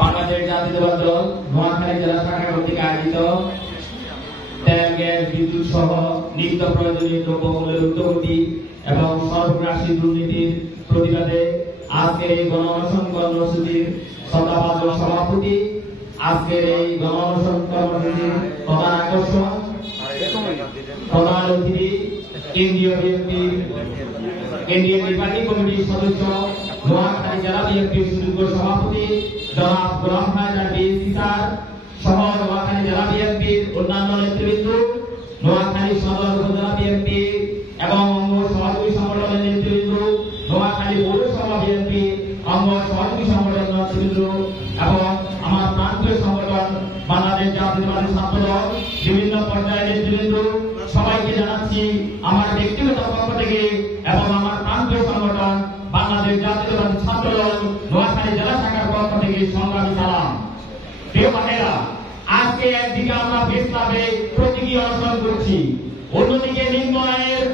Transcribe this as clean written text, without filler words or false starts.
বাংলাদেশ জাতীয়তাবাদী দল নোয়াখালী জেলা শাখা কর্তৃক আয়োজিত তেল গ্যাস বিদ্যুৎ সহ নিত্য প্রয়োজনীয় দ্রব্যমূল্যের ঊর্ধ্বগতি এবং সর্বগ্রাসী দুর্নীতির প্রতিবাদে আজকের এই গণ অনশন কর্মসূচির শ্রদ্ধাভাজন সভাপতি, আজকের এই গণ অনশন কর্মসূচির প্রধান আকর্ষণ, প্রধান অতিথি কেন্দ্রীয় নির্বাহী কমিটির সদস্য নোয়াখালী জেলা বিএনপির সুযোগ্য সভাপতি জনাব গোলাম হায়দার বিএসপি স্যার সহ নোয়াখালী জেলা বিএনপির অন্যান্য নেতৃবৃন্দ, নোয়াখালী সদর উপজেলা বিএনপি এবং অঙ্গ সহযোগী সংগঠনের নেতৃবৃন্দ, নোয়াখালী পৌরসভা বিএনপি অঙ্গ সহযোগী সংগঠনের নেতৃবৃন্দ এবং আমার প্রান্তীয় সংগঠন বাংলাদেশ জাতীয়তাবাদী ছাত্র দল বিভিন্ন পর্যায়ের নেতৃবৃন্দ, সবাইকে জানাচ্ছি আমার ব্যক্তিগত পক্ষ থেকে এবং আমার প্রান্তীয় সংগঠন বাংলাদেশ জাতীয়তাবাদী ছাত্র দল নোয়াখালী জেলা শাখার পক্ষ থেকে সংগ্রামী সালাম। প্রিয় ভাইয়েরা, আজকে একদিকে আমরা প্রেস ক্লাবে প্রতীকী অনশন করছি, অন্যদিকে নিম্ন আয়ের